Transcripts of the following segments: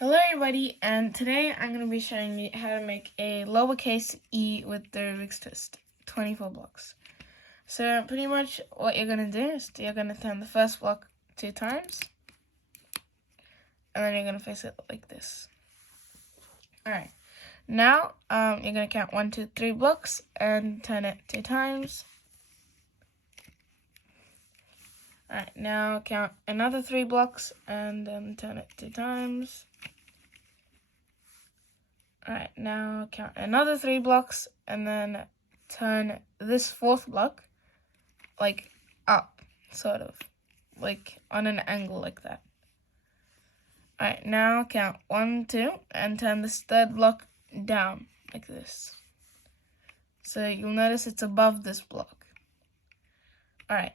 Hello everybody, and today I'm going to be showing you how to make a lowercase e with the Rubik's twist, 24 blocks. So pretty much what you're going to do is you're going to turn the first block 2 times, and then you're going to face it like this. Alright, now you're going to count 1, 2, 3 blocks and turn it 2 times. Alright, now count another 3 blocks and then turn it 2 times. Alright, now count another 3 blocks and then turn this 4th block like up, sort of, like on an angle like that. Alright, now count 1, 2 and turn this 3rd block down like this. So you'll notice it's above this block. Alright,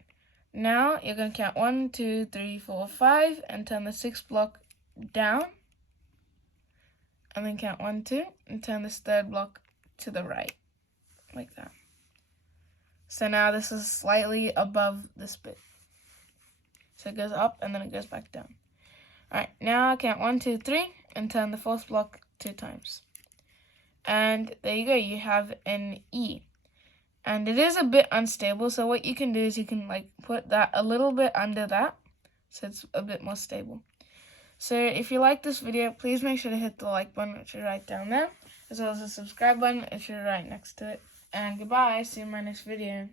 now you're going to count 1, 2, 3, 4, 5 and turn the 6th block down. And then count 1, 2 and turn this 3rd block to the right, like that. So now this is slightly above this bit. So it goes up and then it goes back down. Alright, now count 1, 2, 3 and turn the 4th block 2 times. And there you go, you have an E. And it is a bit unstable, so what you can do is you can like put that a little bit under that, so it's a bit more stable. So if you like this video, please make sure to hit the like button, which is right down there, as well as the subscribe button, which is right next to it. And goodbye, see you in my next video.